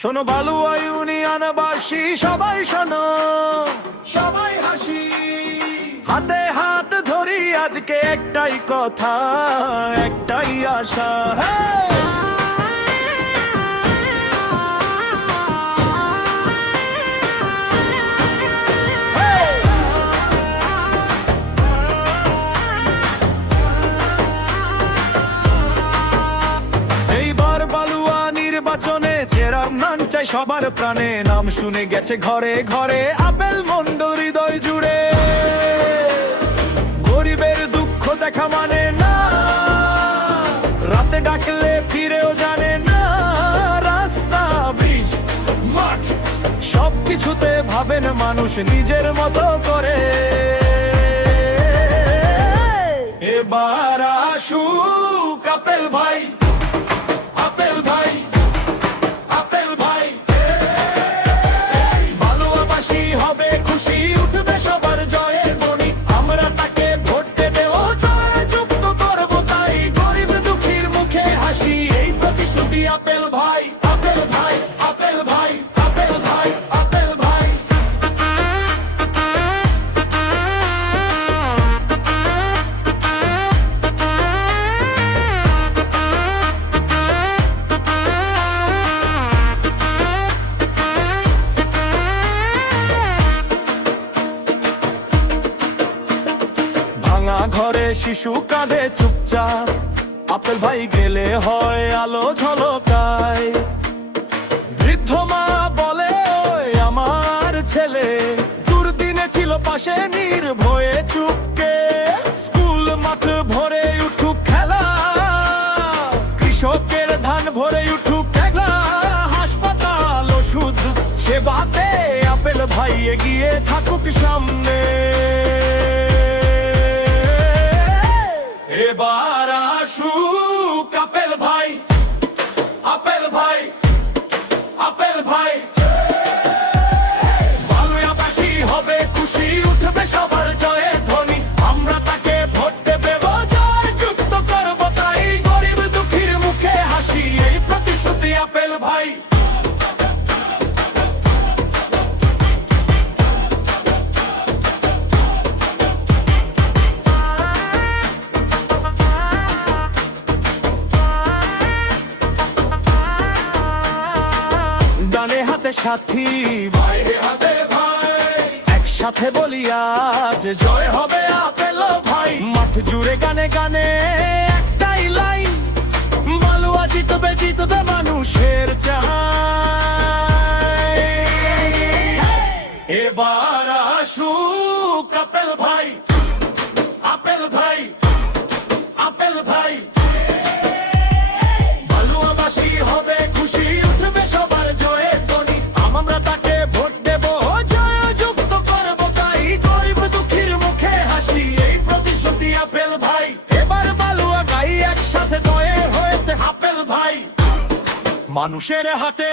শোনো বালুয়া ইউনিয়নবাসী সবাই শোনো, সবাই হাসি, হাতে হাত ধরি আজকে একটাই কথা, একটাই আশা। এইবার বালুয়া নির্বাচনে চেরার নাম চাই সবার প্রাণে, নাম শুনে গেছে ঘরে ঘরে, আপেল মন্ড হৃদয় জুড়ে। গরিবের দুঃখ দেখা মানে না, রাতে ডাকলে ফিরেও জানে না, রাস্তা ব্রিজ মাঠ সবকিছুতে ভাবেন মানুষ নিজের মতো করে। এবার আসুক আপেল ভাই, আপেল ভাই, আপেল ভাই, বালুয়াবাসী হবে খুশি, উঠবে সবার জয়ের মণি, আমরা তাকে ভোট দেবে ও জয় যুক্ত করবো তাই, গরিব দুঃখীর মুখে হাসি, এই প্রতিশ্রুতি আপেল ভাই, আপেল ভাই, আপেল ভাই, আপেল ভাই, আপেল ভাই। ভাঙা ঘরে শিশু কাঁদে চুপচাপ, আপেল ভাই গেলে হয় আলো ঝলকায়। বৃদ্ধ মা বলে ওই আমার ছেলে, দুর্দিনে ছিল পাশে নির্ভয়ে চুপকে। স্কুল মাঠ ভরে উঠুক খেলা, কৃষকের ধান ভরে উঠুক খেলা, হাসপাতাল ওষুধ সেবাতে আপেল ভাই এগিয়ে থাকুক সামনে। এবার আসুক আপেল ভাই, আপেল ভাই, আপেল ভাই, বালুয়াবাসী হবে খুশি, উঠবে সবার জয়ের ধ্বনি, আমরা তাকে ভোট দেবে ও জয় যুক্ত করবো তাই, গরিব দুঃখীর মুখে হাসি, এই প্রতিশ্রুতি আপেল ভাই। ডানে হাতে সাথী, বাইরে হাতে ভাই, একসাথে বলি আজ জয় হবে আপেল ভাই। মাঠ জুড়ে গানে গানে একটাই লাইন, বালুয়া জিতবে জিতবে মানুষের চাই। এবার আসুক আপেল ভাই, আপেল ভাই, আপেল ভাই, বালুয়াবাসী হবে খুশি, উঠবে সবার জয়ের ধ্বনি, আমরা তাকে ভোট দেব ও জয় যুক্ত করবো তাই, গরিব দুঃখীর মুখে হাসি, এই প্রতিশ্রুতি আপেল ভাই। এবার বালুয়া গাই একসাথে জয়ের হয়েছে আপেল ভাই, মানুষের হাতে